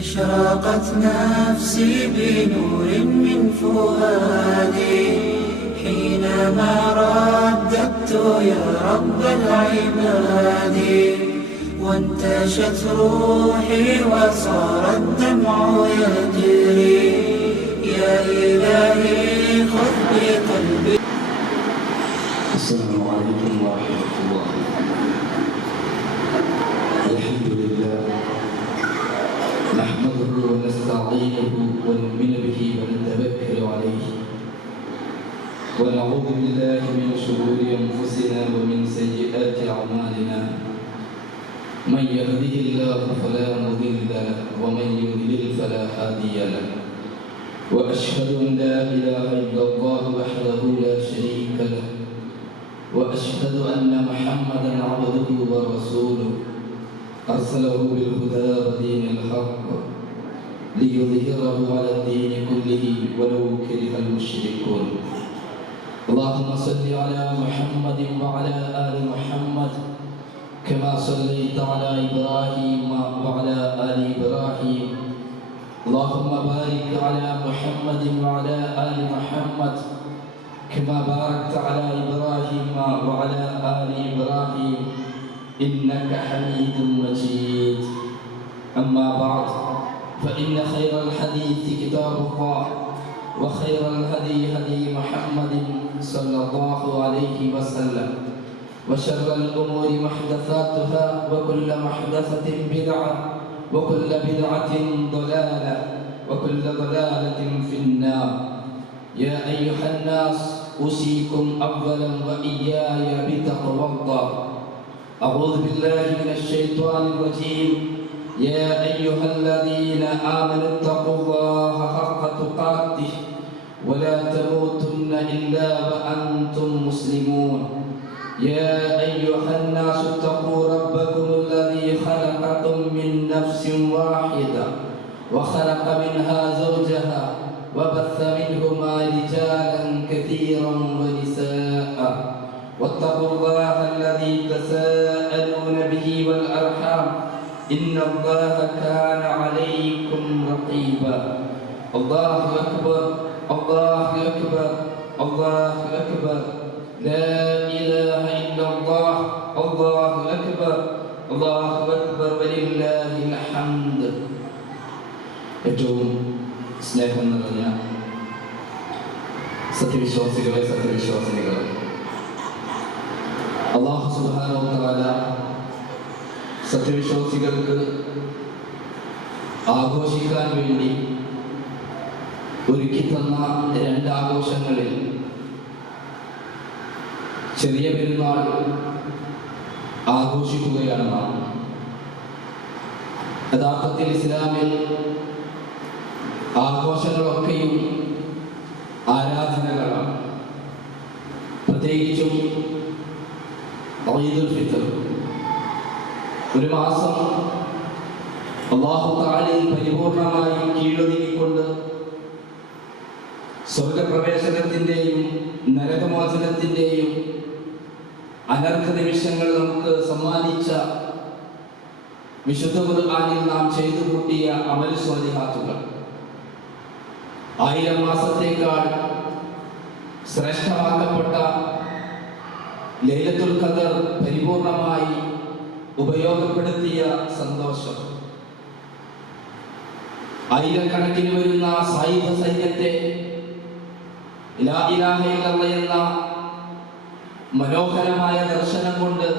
أشرقت نفسي بنور من فؤادي حينما رددت يا رب العباد، وانتشت روحي وصار الدمع يجري. يا إلهي خذ بقلبي. السلام عليكم ورحمة الله. الحمد لله نحمده ونستعينه ونؤمن به ونتوكل عليه، ونعوذ بالله من شرور أنفسنا ومن سيئات أعمالنا. من يهده الله فلا مضل له ومن يضلل فلا هادي له، وأشهد أن لا إله إلا الله وحده لا شريك له، وأشهد أن محمدًا عبده ورسوله أرسله بالهدى ودين الحق ليظهره على الدين كله ولو كره المشركون. اللهم صل على محمد وعلى آل محمد كما صليت على إبراهيم وعلى آل إبراهيم. اللهم بارك على محمد وعلى آل محمد كما باركت على إبراهيم وعلى آل إبراهيم إنك حميد مجيد. أما بعد، فإن خير الحديث كتاب الله، وخير الهدي هدي محمد صلى الله عليه وسلم، وشر الأمور محدثاتها، وكل محدثة بدعة، وكل بدعة ضلالة، وكل ضلالة في النار. يا أيها الناس أوصيكم أولا وإياي بتقوى الله. أعوذ بالله من الشيطان الرجيم. يا أيها الذين آمنوا اتقوا الله حق تقاته ولا تموتن إلا وأنتم مسلمون. يا أيها الناس اتقوا ربكم الذي خلقكم من نفس واحدة وخلق منها زوجها وبث منهما رجالا كثيرا ونساء، واتقوا الله الذي تساءلون به والأرحام إن الله كان عليكم رقيبا. الله أكبر، الله أكبر، الله أكبر، لا إله إلا الله، الله أكبر، الله أكبر ولله الحمد. ഏറ്റവും സ്നേഹം നിറഞ്ഞ സത്യവിശ്വാസികളെ, സത്യവിശ്വാസിനികളെ, അല്ലാഹു സുബ്ഹാനഹു വ തആല സത്യവിശ്വാസികൾക്ക് ആഘോഷിക്കാൻ വേണ്ടി ഒരുക്കി തന്ന രണ്ട് ആഘോഷങ്ങളിൽ ചെറിയ പെരുന്നാൾ ആഘോഷിക്കുകയാണ് നാം. യഥാർത്ഥത്തിൽ ഇസ്ലാമിൽ ആഘോഷങ്ങളൊക്കെയും ആരാധനകളാണ്. പ്രത്യേകിച്ചും ഈദുൽ ഫിത്ർ, ഒരു മാസം അല്ലാഹു തആലയിൽ പരിപൂർണമായി കീഴൊതുങ്ങിക്കൊണ്ട് സ്വർഗപ്രവേശനത്തിൻ്റെയും നരകമോചനത്തിൻ്റെയും അനർഘ നിമിഷങ്ങൾ നമുക്ക് സമ്മാനിച്ച വിശുദ്ധ ഖുർആനിൽ നാം ചെയ്തു കൂട്ടിയ അമൽ സ്വാലിഹാത്തുകൾ 1000 മാസത്തേക്കാൾ ശ്രേഷ്ഠമാക്കപ്പെട്ട ലൈലത്തുൽ ഖദർ പരിപൂർണമായി ഉപയോഗപ്പെടുത്തിയ സന്തോഷം, ആയിരക്കണക്കിന് വരുന്ന സായുധ സൈന്യത്തെ ലാ ഇലാഹ ഇല്ലല്ലാഹ് എന്ന മനോഹരമായ ദർശനം കൊണ്ട്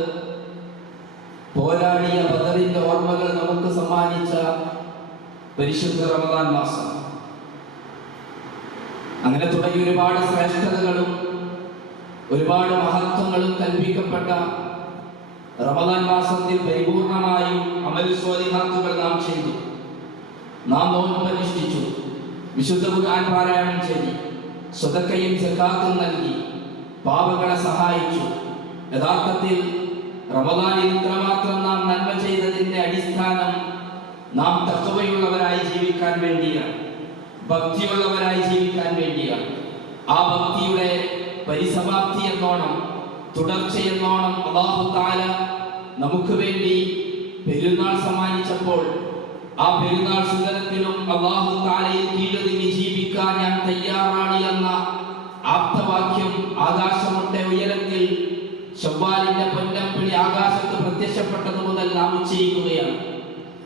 പോരാടിയ ബദറിന്റെ ഓർമ്മകൾ നമുക്ക് സമ്മാനിച്ച പരിശുദ്ധ റമദാൻ മാസം. അങ്ങനെ തുടങ്ങി ഒരുപാട് ശ്രേഷ്ഠതകളും ഒരുപാട് മഹത്വങ്ങളും കൽപ്പിക്കപ്പെട്ട റമദാൻ മാസത്തിൽ പരിപൂർണമായും അമൽ സ്വാലിഹാത്തുകൾ നാം ചെയ്തു. നാം നോമ്പ് അനുഷ്ഠിച്ചു, വിശുദ്ധ ഖുർആൻ പാരായണം ചെയ്തു, സ്വതക്കയും സകാത്തും നൽകി, പാവങ്ങളെ സഹായിച്ചു. യഥാർത്ഥത്തിൽ റമദാനിൽ ഇത്രമാത്രം നാം നന്മ ചെയ്തതിന്റെ അടിസ്ഥാനം നാം തഖ്വയുള്ളവരായി ജീവിക്കാൻ വേണ്ടിയാണ്, ഭക്തിയുള്ളവരായി ജീവിക്കാൻ വേണ്ടിയാണ്. ആ ഭക്തിയുടെ പരിസമാപ്തി എന്നോണം, തുടർച്ചയെന്നോണം അല്ലാഹു തആല നമുക്ക് വേണ്ടി പെരുന്നാൾ സമ്മാനിച്ചപ്പോൾ ആ പെരുന്നാൾ സുദിനത്തിലും അല്ലാഹു തആലയെ കീഴൊതുങ്ങി ജീവിക്കാൻ ഞാൻ തയ്യാറാണ് എന്ന ആപ്തവാക്യം ആകാശമുട്ടെ ഉയരത്തിൽ ശവ്വാലിന്റെ പൊന്നമ്പിളി ആകാശത്ത് പ്രത്യക്ഷപ്പെട്ടത് മുതൽ നാം ഉച്ചരിക്കുകയാണ്.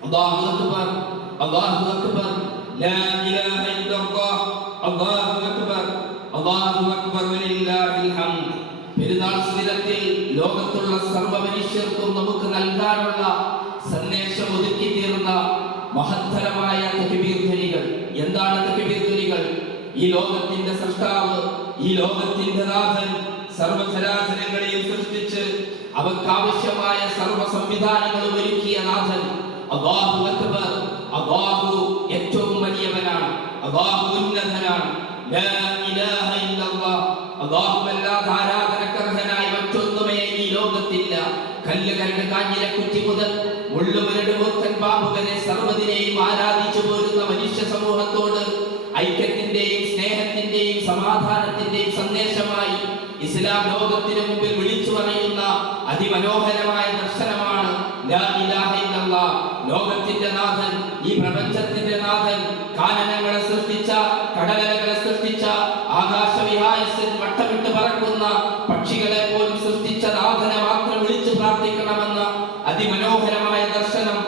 അല്ലാഹു അക്ബർ, അല്ലാഹു അക്ബർ, ലാ ഇലാഹ ഇല്ലല്ലാഹ്, അല്ലാഹു അക്ബർ, അല്ലാഹു അക്ബർ വലില്ലാഹിൽ ഹംദ്. പെരുന്നാൾ ദിനത്തിൽ ലോകത്തുള്ള സർവ്വ മനുഷ്യർക്കും നമുക്ക് നൽകാനുള്ള സന്ദേശം ഒതുക്കി തീർന്ന മഹത്തരമായ തക്ബീർ ധ്വനികൾ. എന്താണ് തക്ബീർ ധ്വനികൾ? ഈ ലോകത്തിന്റെ സൃഷ്ടാവ്, ഈ ലോകത്തിന്റെ നാഥൻ, സർവ്വചരാചരങ്ങളെയും സൃഷ്ടിച്ച് അവക്കാവശ്യമായ സർവ്വ സംവിധാനങ്ങളും ഒരുക്കിയ നാഥൻ അല്ലാഹു അക്ബർ. അല്ലാഹു ഏറ്റവും വലിയവനാണ്, അല്ലാഹു ഉന്നതനാണ്. ലാ ഇലാഹ ഇല്ലല്ലാഹ്, അല്ലാഹുവല്ലാതെ ആരാധനക്കർഹനായി മറ്റൊന്നുമേ ഈ ലോകത്തില്ല. കല്ലുകരട് കാഞ്ഞിരക്കുറ്റി മുതൽ മുള്ളുമുരട് മൂർഖൻ പാമ്പ് വരെ സർവ്വതിനെയും ആരാധിച്ചു പോരുന്ന മനുഷ്യ സമൂഹത്തോട് ഐക്യത്തിന്റെയും സ്നേഹത്തിന്റെയും സമാധാനത്തിന്റെയും സന്ദേശമായി ഇസ്ലാം ലോകത്തിന് മുമ്പിൽ വിളിച്ചു പറയുന്ന അതിമനോഹരമായ ദർശനമാണ് ലാ ഇലാഹ ഇല്ലല്ലാഹ്. ലോകത്തിന്റെ നാഥൻ, ഈ പ്രപഞ്ചത്തിന്റെ നാഥൻ, കാനനങ്ങളെ സൃഷ്ടിച്ച, കടലകളെ സൃഷ്ടിച്ച, ആകാശവിഹായസിൽ വട്ടമിട്ട് പറക്കുന്ന പക്ഷികളെ പോലും സൃഷ്ടിച്ച നാഥനെ മാത്രം വിളിച്ചു പ്രാർത്ഥിക്കണമെന്ന അതിമനോഹരമായ ദർശനം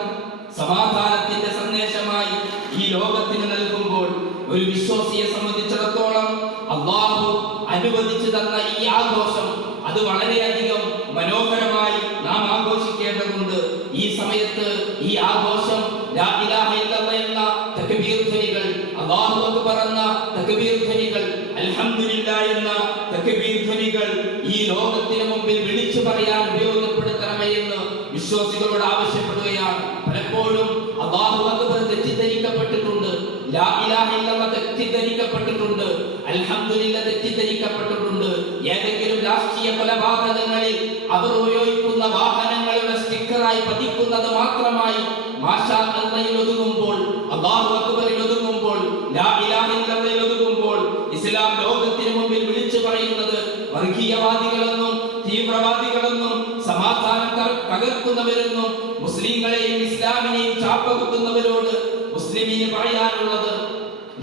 സമാധാനത്തിന്റെ സന്ദേശമായി ഈ ലോകത്തിന് നൽകുമ്പോൾ ഒരു വിശ്വാസിയെ സംബന്ധിച്ചിടത്തോളം അല്ലാഹു അനുവദിച്ചു തന്ന ഈ ആഘോഷം അത് വളരെയധികം മനോഹരമായി നാം ആഘോഷിക്കേണ്ടതുണ്ട്. ഈ സമയത്ത് ഈ ആഘോഷം ലാ ഇലാഹ ഇല്ലല്ലാഹ് എന്ന തക്ബീർ ധ്വനികൾ, അല്ലാഹു അക്ബർ എന്ന തക്ബീർ ധ്വനികൾ, അൽഹംദുലില്ലാഹ് എന്ന തക്ബീർ ധ്വനികൾ ഈ ലോകത്തിന് മുമ്പിൽ വിളിച്ചു പറയാൻ ഉപയോഗപ്പെടുത്തണമേ എന്ന് വിശ്വാസികളോട് ആവശ്യപ്പെടുകയാണ്. പലപ്പോഴും അല്ലാഹു അക്ബർ തെറ്റിദ്ധരിക്കപ്പെട്ടിട്ടുണ്ട്, ലാ ഇലാഹ ഇല്ലല്ലാഹ് തെറ്റിദ്ധരിക്കപ്പെട്ടിട്ടുണ്ട്, അൽഹംദുലില്ലാഹ് തെറ്റിദ്ധരിക്കപ്പെട്ടിട്ടുണ്ട്. ഏതെങ്കിലും രാഷ്ട്രീയ കൊലപാതകങ്ങളിൽ അവർ ഉപയോഗിക്കുന്ന വാഹനങ്ങളുടെ സ്റ്റിക്കറായി പതിക്കുന്നത് മാത്രമായി മാഷാ അല്ലാഹയിൽ ഒതുങ്ങുമ്പോൾ, അല്ലാഹു അക്ബറിൽ ഒതുങ്ങുമ്പോൾ, ലാ ഇലാഹ ഇല്ലല്ലാഹയിൽ ഒതുങ്ങുമ്പോൾ ഇസ്ലാം ലോകത്തിന് മുമ്പിൽ വിളിച്ചു പറയുന്നത് വർഗീയവാദികളെന്നും തീവ്രവാദികളെന്നും സമാധാനം തകർക്കുന്നവരെന്നും മുസ്ലിങ്ങളെയും ഇസ്ലാമിനെയും ചാപ്പകുത്തുന്നവരോട് മുസ്ലിമിന് പറയാനുള്ളത്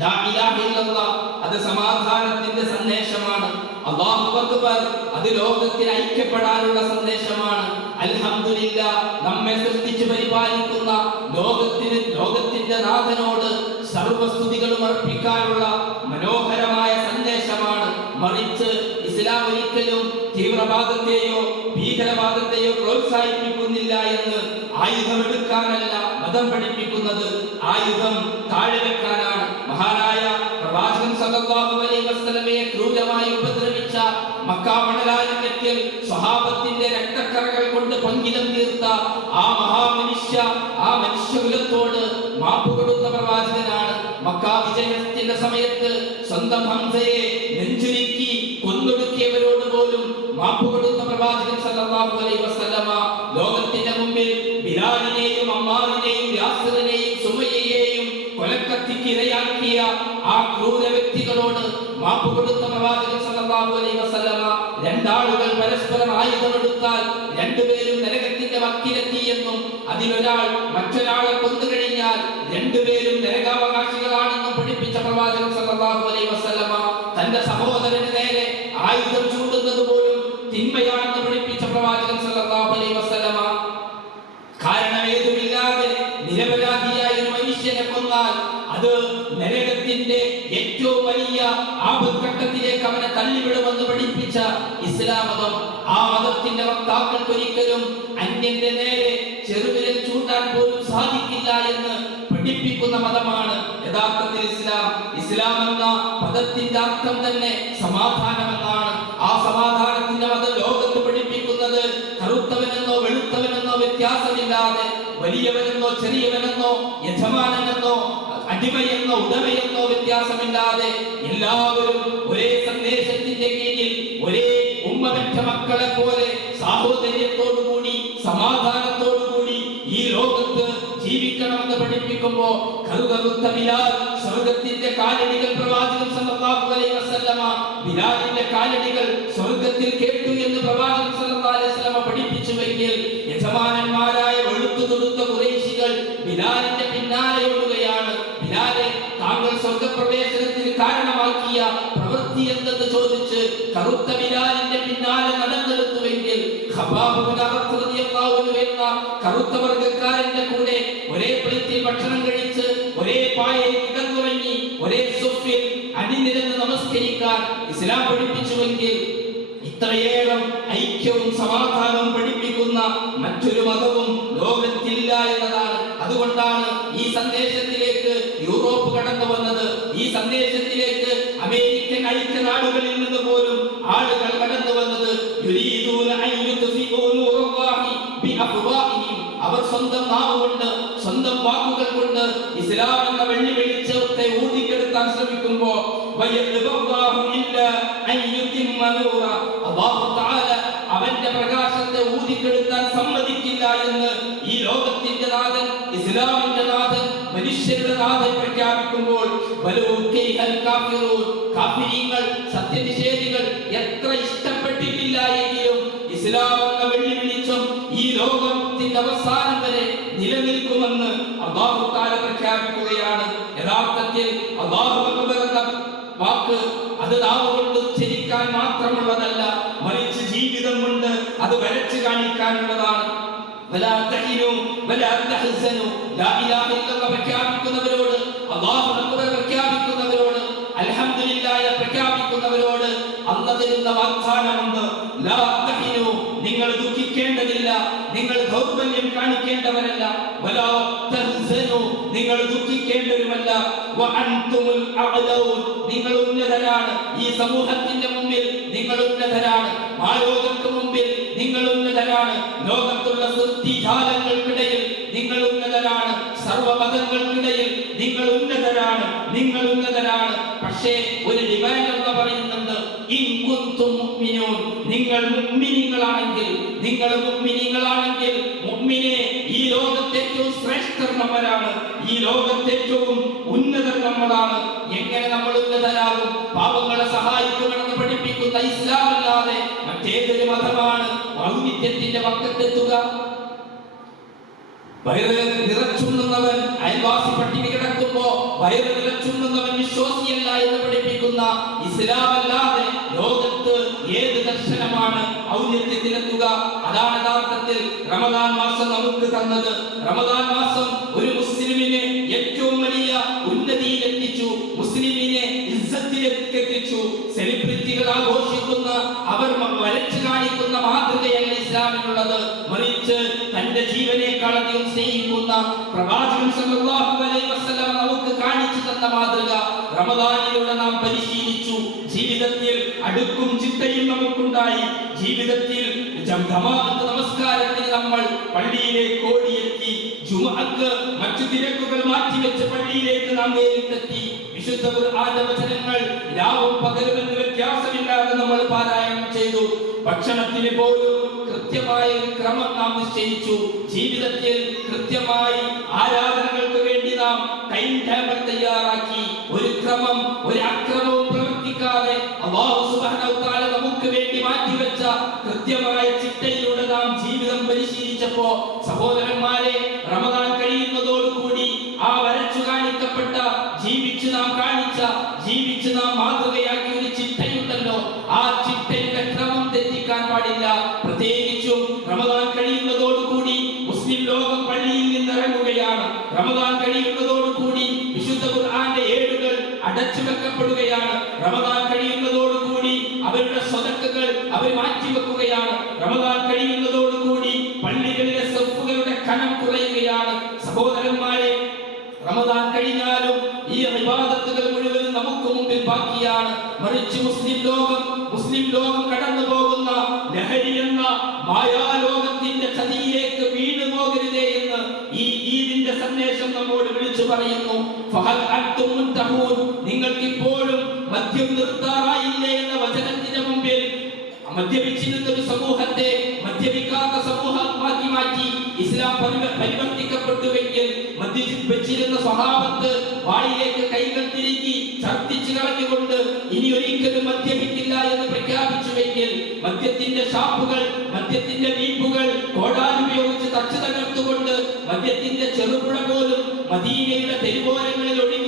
ലാ ഇലാഹ ഇല്ലല്ലാഹ് അത് സമാധാനത്തിന്റെ സന്ദേശമാണ്. അല്ലാഹു അക്ബർ അത് ലോകത്തിന് ഐക്യപ്പെടാനുള്ള സന്ദേശമാണ്. അൽഹംദുലില്ലാഹ് നമ്മെ സൃഷ്ടിച്ചു പരിപാലിക്കുന്ന ലോകത്തിന്റെ നാഥനോട് സർവസ്തുതികളും അർപ്പിക്കാനുള്ള മനോഹരമായ സന്ദേശമാണ്. മറിച്ച് ഇസ്ലാം ഒരിക്കലും തീവ്രവാദത്തെയോ ഭീകരവാദത്തെയോ പ്രോത്സാഹിപ്പിക്കുന്നില്ല എന്ന് ആയുധമെടുക്കാനല്ല മതം പഠിപ്പിക്കുന്നത്, ആയുധം താഴെ വെക്കാനാണ്. മഹാനായ പ്രവാചകൻ സല്ലല്ലാഹു അലൈഹി വസല്ലമയെ ക്രൂരമായി ഉപദ്രവിച്ച മക്ക മണലാരണ്യത്തിൽ സ്വഹാബത്തിന്റെ രക്തക്കറകൾ കൊണ്ട് പങ്കിലം തീർത്ത ആ മനുഷ്യകുലത്തോട് മാപ്പ് കൊടുത്ത പ്രവാചകനാണ്. മക്ക വിജയത്തിന്റെ സമയത്ത് സ്വന്തം ഹംസയെ നെഞ്ചുരുക്കി കൊന്നൊടുക്കിയവരോട് പോലും മാപ്പ് കൊടുത്ത പ്രവാചകൻ സല്ലല്ലാഹു അലൈഹി വസല്ലമ ലോകത്തിന്റെ മുമ്പിൽ ബിലാലിനെയും അമ്മാറിനെയും യാസിറിനെയും സുമയ്യയെയും കൊലക്കത്തിക്ക് ഇരയാക്കിയ ആ ക്രൂര വ്യക്തികളോട് മാപ്പ് കൊടുത്ത പ്രവാചകൻ സല്ലല്ലാഹു അലൈഹി വസല്ലമ രണ്ടാളുകൾ പരസ്പരം ആയുധമെടുത്താൽ രണ്ടുപേരും നരകത്തിന്റെ വക്കിലെത്തി എന്നും അതിലൊരാൾ മറ്റൊരാളെ കൊന്നു കഴിഞ്ഞാൽ രണ്ടുപേരും നരകാവകാശികളാണെന്നും പഠിപ്പിച്ച പ്രവാചകൻ സല്ലല്ലാഹു അലൈഹി വസല്ലമ തന്റെ സഹോദരന് നേരെ ആയുധം ചൂണ്ടുന്നത് പോലും തിന്മയാണെന്ന് പഠിപ്പിച്ച പ്രവാചകൻ സല്ലല്ലാഹു അലൈഹി വസല്ലമ കാരണമേതുമില്ലാതെ നിരപരാധിയായ ഒരു മനുഷ്യനെ കൊന്നാൽ അത് നരകത്തിന്റെ ഏറ്റവും വലിയ ആപത്ഘട്ടത്തിലേക്ക് അവനെ തള്ളിവിടുമെന്ന് പഠിപ്പിച്ച ഇസ്ലാം മതം, ആ മതത്തിന്റെ വക്താക്കൾക്ക് ഒരിക്കലും അന്യന്റെ നേരെ ചെറുവിരൽ ചൂണ്ടാൻ പോലും സാധിക്കില്ല എന്ന് പഠിപ്പിക്കുന്ന മതമാണ് യഥാർത്ഥത്തിൽ ഇസ്ലാം. ഇസ്ലാം എന്ന പദത്തിന്റെ അർത്ഥം തന്നെ സമാധാനമെന്നാണ്. ആ സമാധാനത്തിന്റെ മതം ലോകത്ത് പഠിപ്പിക്കുന്നത് കറുത്തവനെന്നോ വെളുത്തവനെന്നോ വ്യത്യാസമില്ലാതെ, വലിയവനെന്നോ ചെറിയവനെന്നോ യജമാനെന്നോ അടിമയെന്നോ ഉടമയെന്നോ വ്യത്യാസമില്ലാതെ എല്ലാവരും ഒരേ സന്ദേശത്തിന്റെ കീഴിൽ ഒരേ ഉമ്മ മക്കളെ പോലെ സാഹോദര്യത്തോടുകൂടി സമാധാനത്തോടുകൂടി ഈ ലോകത്ത് ജീവിക്കണമെന്ന് പഠിപ്പിക്കുമ്പോ കറുകറുത്ത ബിലാൽ സ്വർഗത്തിന്റെ കാലടികൾ പ്രവാചകൻ സല്ലല്ലാഹു അലൈഹി വസല്ലമ ബിലാലിന്റെ കാലടികൾ സ്വർഗത്തിൽ കേട്ടു എന്ന് പ്രവാചകൻ സല്ലല്ലാഹു അലൈഹി വസല്ലമ പഠിപ്പിച്ചുവെങ്കിൽ യജമാനന്മാരായ വെളുത്തു തൊടുത്ത ഖുറൈശികൾ ബിലാലിന്റെ പിന്നാലെ ബിലാലെ, താങ്കൾ സ്വർഗപ്രവേശനത്തിന് കാരണമാക്കിയ പ്രവൃത്തി എന്തെന്ന് ചോദിച്ച് കറുത്ത ബിലാലിന്റെ പിന്നാലെ നടന്നെടുത്തുവെങ്കിൽ ഖബാബ് ബിൻ അറത്ത് റളിയല്ലാഹു അൻഹു എന്ന കറുത്ത വർഗ്ഗക്കാരന്റെ കൂടെ ഒരേ പ്ലേറ്റിൽ ഭക്ഷണം കഴിച്ച് ഒരേ പായയിൽ കിടന്നുറങ്ങി ഒരേ സൊഫിൽ അണിനിരന്ന് നമസ്കരിക്കാൻ ഇസ്ലാം പഠിപ്പിച്ചുവെങ്കിൽ ഇത്രയേറെ ഐക്യവും സമാധാനവും പഠിപ്പിക്കുന്ന മറ്റൊരു മതവും ലോകത്തില്ല എന്നതാണ്. അതുകൊണ്ടാണ് ഈ സന്ദേശത്തിലേക്ക് യൂറോപ്പ് കടന്നു വന്നത്. ഈ സന്ദേശത്തിലേക്ക് അമേരിക്കൻ ഐക്യനാടുകളിൽ നിന്ന് പോലും ആളുകൾ കടന്നു വന്നത്. അവർ സ്വന്തം നാവ് കൊണ്ട്, സ്വന്തം വാക്കുകൾ കൊണ്ട് ഇസ്ലാം എന്ന വെള്ളി വെളിച്ചത്തെ ഊതിക്കെടുത്താൻ ശ്രമിക്കുമ്പോ അവന്റെ പ്രകാശത്തെ ഊതിക്കെടുത്താൻ സമ്മതിക്കില്ല എന്ന് ഈ ലോകത്തിന്റെ നാഥൻ, ഇസ്ലാമിന്റെ നാഥൻ, മനുഷ്യരുടെ നാഥൻ പ്രഖ്യാപിക്കുമ്പോൾ കാഫിരീങ്ങൾ, സത്യനിഷേധികൾ എത്ര ഇഷ്ടപ്പെട്ടിട്ടില്ല എങ്കിലും ഇസ്ലാം എന്ന വെള്ളി വെളിച്ചം ഈ ലോകത്തിന്റെ അവസാനം വരെ നിലനിൽക്കുമെന്ന് അല്ലാഹു തആല പ്രഖ്യാപിക്കുകയാണ്. യഥാർത്ഥത്തിൽ അല്ലാഹു അക്ബർ എന്ന വാക്ക് അത് നാവ് കൊണ്ട് ഉച്ചരിക്കാൻ മാത്രമുള്ളതല്ല, മറിച്ച് ജീവിതം കൊണ്ട് അത് വരച്ചു കാണിക്കാനുള്ളതാണ്. പ്രഖ്യാപിക്കുന്നവരോട്, അല്ലാഹു അക്ബർ പ്രഖ്യാപിക്കുന്നവരോട്, അൽഹംദുലില്ലാഹ് പ്രഖ്യാപിക്കുന്നവരോട് അല്ലാഹു തരുന്ന വാഗ്ദാനമുണ്ട്. ലാ തഹിനു, നിങ്ങൾ ദുഃഖിക്കേണ്ടതില്ല, നിങ്ങൾ ദൗർബല്യം കാണിക്കേണ്ടവരല്ല. വലാ തഹ്സനു, നിങ്ങൾ ദുഃഖിക്കേണ്ടവരുമല്ല. വഅൻതുമുൽ അഅലൗൻ, നിങ്ങൾ ഉന്നതരാണ്. ഈ സമൂഹത്തിന്റെ മുമ്പിൽ നിങ്ങൾ ഉന്നതരാണ്. മാലോകർക്ക് മുമ്പിൽ നിങ്ങൾ ഉന്നതരാണ്. ലോകത്തുള്ള സൃഷ്ടിജാലങ്ങൾക്കിടയിൽ നിങ്ങൾ ഉന്നതരാണ്. സർവ്വമതങ്ങൾക്കിടയിൽ നിങ്ങൾ ഉന്നതരാണ്. നിങ്ങൾ ഉന്നതരാണ്. പക്ഷേ ഒരു ഡിമാൻഡ് എന്ന് പറയുന്നുണ്ട്, ഇൻ കുൻതും മുഅ്മിനൂൻ, നിങ്ങൾ മുഅ്മിനീങ്ങളാണെങ്കിൽ, നിങ്ങൾ മുഅ്മിനീങ്ങളാണെങ്കിൽ, മുഅ്മിനെ ഈ ലോകത്തെ ഏറ്റവും ശ്രേഷ്ഠർ നമ്മളാണ്, ഈ ലോകത്തെ ഏറ്റവും ഉന്നതർ നമ്മളാണ്. എങ്ങനെ നമ്മൾ ഉന്നതരാകും? പാവങ്ങളെ സഹായിക്കണമെന്ന് പഠിപ്പിക്കുന്ന ഇസ്ലാം അല്ലാതെ മറ്റേതൊരു മതമാണ് ഔന്നിത്യത്തിന്റെ പക്കത്തെത്തുക? വയറ് നിറച്ചുണ്ണുന്നവൻ അയൽവാസി പട്ടിണി കിടക്കുമ്പോ വയറ് നിറച്ചുണ്ണുന്നവൻ വിശ്വാസിയല്ല എന്ന് പഠിപ്പിക്കുന്ന ഇസ്ലാം അല്ലാതെ ലോകത്ത് ഏത് ദർശനമാണ് ഔന്നത്യത്തിലെത്തുക? അതാണ് യഥാർത്ഥത്തിൽ റമദാൻ മാസം നമുക്ക് തന്നത്. റമദാൻ മാസം ഒരു മുസ്ലിമിനെ ഏറ്റവും വലിയ ഉന്നതിയിലെത്തിച്ചു, മുസ്ലിമിനെ ഇസ്സത്തിലേക്ക് എത്തിച്ചു. സെലിബ്രിറ്റികൾ ആഘോഷിക്കുന്ന, അവർ വരച്ചു കാണിക്കുന്ന മാതൃകയല്ല ഇസ്ലാമിനുള്ളത്, മറിച്ച് തന്റെ ജീവനേക്കാളധികം സ്നേഹിക്കുന്ന പ്രവാചകൻ സല്ലല്ലാഹു അലൈഹി വസല്ലം നമുക്ക് കാണിച്ചു തന്ന മാതൃക റമദാനിലൂടെ നാം പരിശീലിച്ചു. ജീവിതത്തിൽ അടുക്കും ചിട്ടയും നമുക്കുണ്ടായി. ജീവിതത്തിൽ ജമാഅത്ത് നമസ്കാരത്തിന് നമ്മൾ പള്ളിയിലേക്ക് ഓടിയെത്തി. ജുമുഅക്ക് മറ്റു തിരക്കുകൾ മാറ്റിവെച്ച് പള്ളിയിലേക്ക് നാം നേരിട്ടെത്തി. വിശുദ്ധ ഖുർആന്റെ വചനങ്ങൾ രാവും പകലും എന്ന് വ്യത്യാസമില്ലാതെ നമ്മൾ പാരായണം ചെയ്തു. ഭക്ഷണത്തിന് പോലും കൃത്യമായ ഒരു ക്രമം നാം നിശ്ചയിച്ചു. ജീവിതത്തിൽ കൃത്യമായി ആരാധനകൾക്ക് വേണ്ടി നാം ടൈം ടേബിൾ തയ്യാറാക്കി. ഒരു ക്രമം, ഒരു അക്രമവും പ്രവർത്തിക്കാതെ അല്ലാഹു സുബ്ഹാനഹു വ തആല നമുക്ക് വേണ്ടി മാറ്റിവെച്ച കൃത്യമായ ചിട്ടയിലൂടെ നാം ജീവിതം പരിശീലിച്ചപ്പോ സഹോദരന്മാരെ, റമദാൻ കഴിയുന്നതോടുകൂടി ആ വരച്ചു കാണിക്കപ്പെട്ട, ജീവിച്ച് നാം കാണിച്ച, ജീവിച്ച് നാം മാതൃകയാക്കിയ ഒരു ചിട്ടയുണ്ടല്ലോ, ആ ചിട്ടയുടെ ക്രമം തെറ്റിക്കാൻ പാടില്ല. പ്രത്യേകിച്ചും റമദാൻ കഴിയുന്നതോടുകൂടി മുസ്ലിം ലോകം പള്ളിയിൽ നിന്നിറങ്ങുകയാണ്. റമദാൻ കഴിയുന്നതോടുകൂടി വിശുദ്ധ ഖുർആന്റെ ഏടുകൾ അടച്ചു വെക്കപ്പെടുകയാണ്. റമദാൻ കഴിയുന്നതോടുകൂടി അവരുടെ സ്വതക്കകൾ അവർ മാറ്റിവെക്കുകയാണ്. റമദാൻ കഴിയുന്നതോടുകൂടി പള്ളികളിലെ സഫുകളുടെ കനം കുറയുകയാണ്. സഹോദരന്മാരെ, റമദാൻ കഴിഞ്ഞാലും ഈ ഇബാദത്തുകൾ മുഴുവൻ നമുക്ക് മുമ്പിൽ ബാക്കിയാണ്. മറിച്ച് മുസ്ലിം ലോകം കടന്നു പോകുന്ന ലഹരി എന്ന മായാലോകത്തിന്റെ ചതിയിലേക്ക് വീണു പോകരുതേ എന്ന് ഈ ഈദിന്റെ സന്ദേശം നമ്മോട് വിളിച്ചു പറയുന്നു. ഫഹൽ അൻതും മുൻതഹൂൻ, നിങ്ങൾക്ക് ഇപ്പോഴും മദ്യം നിർത്താറായില്ലേ എന്ന വചനത്തിന്റെ മുമ്പിൽ മദ്യപിച്ചിരുന്ന ഒരു സമൂഹത്തെ മദ്യപിക്കാത്ത സമൂഹമാക്കി മാറ്റി ഇസ്ലാം പരിവർത്തിക്കപ്പെട്ടുവെങ്കിൽ മദ്യപിച്ചിരുന്ന സ്വഹാബത്ത് വായിലേക്ക് കൈകൾ തിരികി ഛർദ്ദിച്ചു കളഞ്ഞുകൊണ്ട് ഇനി ഒരിക്കലും മദ്യപിക്കില്ല എന്ന് പ്രഖ്യാപിച്ചുവെങ്കിൽ മദ്യത്തിന്റെ ഷാപ്പുകൾ, മദ്യത്തിന്റെ വീപ്പുകൾ കോടാനുപയോഗിച്ച് തച്ചു തകർത്തുകൊണ്ട് മദ്യത്തിന്റെ ചെറുപുഴ പോലും മദീനയുടെ തെരുവോരങ്ങളിൽ ഒഴുകി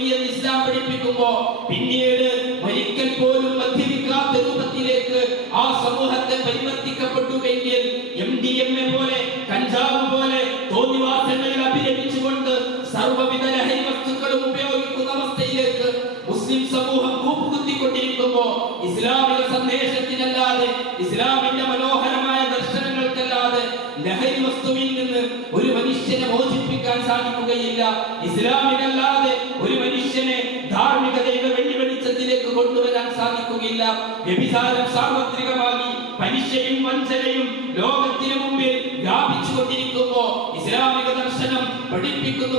സന്ദേശത്തിനല്ലാതെ, ഇസ്ലാമിന്റെ മനോഹരമായ ദർശനങ്ങൾക്കല്ലാതെ ലഹരി വസ്തുവിൽ നിന്ന് ഒരു മനുഷ്യനെ മോചിപ്പിക്കാൻ സാധിക്കുകയില്ല. ഇസ്ലാമിനല്ലാതെ ഒരു മനുഷ്യനെ ധാർമ്മികതയുടെ വെള്ളിവെളിച്ചത്തിലേക്ക് കൊണ്ടുവരാൻ സാധിക്കുകയില്ല. വ്യഭിചാരം സാർവത്രികമായി പലിശയും വഞ്ചനയും ലോകത്തിനു മുമ്പിൽ വ്യാപിച്ചു കൊണ്ടിരിക്കുമ്പോ ഇസ്ലാമിക ദർശനം പഠിപ്പിക്കുന്നു,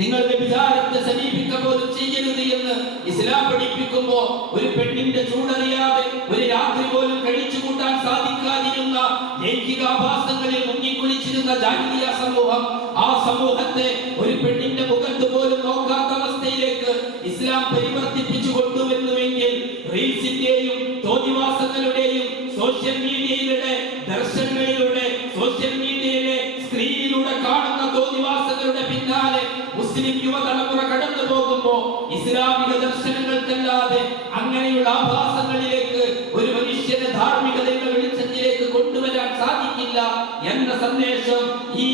നിങ്ങൾ വ്യഭിചാരത്തെ സമീപിക്കുക പോലും ചെയ്യരുത് എന്ന് ഇസ്ലാം പഠിപ്പിക്കുമ്പോ, ഒരു പെണ്ണിന്റെ ചൂടറിയാതെ ഒരു രാത്രി പോലും കഴിച്ചു കൂട്ടാൻ സാധിക്കാതിരുന്ന ലൈംഗികാഭാസങ്ങളിൽ മുങ്ങിക്കുളിച്ചിരുന്ന ജാഹിലിയ സമൂഹം, ആ സമൂഹത്തെ ഒരു പെണ്ണിന്റെ മുഖത്ത് പോലും നോക്കാത്ത അവസ്ഥയിലേക്ക് ഇസ്ലാം പരിവർത്തിപ്പിച്ചു കൊണ്ടുവന്നുവെങ്കിൽ, റീൽസിന്റെയും തോന്നിവാസങ്ങളുടെയും സോഷ്യൽ മീഡിയയിലൂടെ ദർശനങ്ങളിലൂടെ സോഷ്യൽ മീഡിയയിലെ സ്ക്രീനിലൂടെ കാണുന്ന തോന്നിവാസങ്ങളുടെ പിന്നാലെ മുസ്ലിം യുവതലമുറ കടന്നു പോകുമ്പോ ഇസ്ലാമിക ദർശനങ്ങൾക്കല്ലാതെ അങ്ങനെയുള്ള ആഭാസങ്ങളിലേക്ക് ഒരു മനുഷ്യനെ ധാർമ്മികതയുടെ വെളിച്ചത്തിലേക്ക് കൊണ്ടുവരാൻ സാധിക്കില്ല എന്ന സന്ദേശം ഈ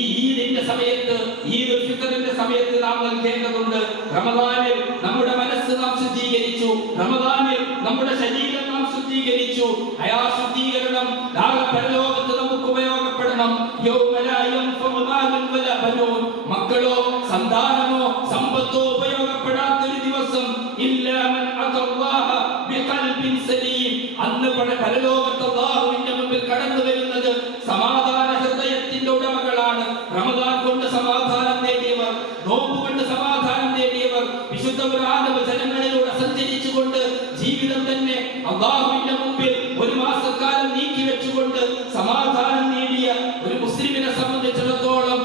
ഈദിന്റെ സമയത്ത്, ഈദുൽ ഫിത്റിന്റെ സമയത്ത് നാം നൽകേണ്ടതുണ്ട്. റമദാനിൽ നമ്മുടെ മനസ്സ് നാം ശുദ്ധീകരിച്ചു, റമദാനിൽ നമ്മുടെ ശരീരം നാം ശുദ്ധീകരിച്ചു. ആ ശുദ്ധീകരണം നാളെ പരലോകത്ത് നമുക്ക് ഉപയോഗപ്പെടണം. മക്കളോ സന്താനമോ സമ്പത്തോ ഉപയോഗപ്പെടാത്തൊരു ദിവസം അന്ന് പരലോകത്ത് അല്ലാഹുവിന്റെ മുമ്പിൽ കടന്നു വരുന്നത് സമാധാന ഹൃദയത്തിന്റെ ഉടമകളാണ്. റമദാൻ കൊണ്ട് സമാധാനം നേടിയവർ, നോമ്പ് കൊണ്ട് സമാധാനം നേടിയവർ, വിശുദ്ധ ഖുർആൻ വചനങ്ങളിലൂടെ സഞ്ചരിച്ചുകൊണ്ട് ജീവിതം തന്നെ അല്ലാഹുവിന്റെ മുമ്പിൽ ഒരു മാസക്കാലം നീക്കി വെച്ചുകൊണ്ട് സമാധാനം നേടിയ ഒരു മുസ്ലിമിനെ സംബന്ധിച്ചിടത്തോളം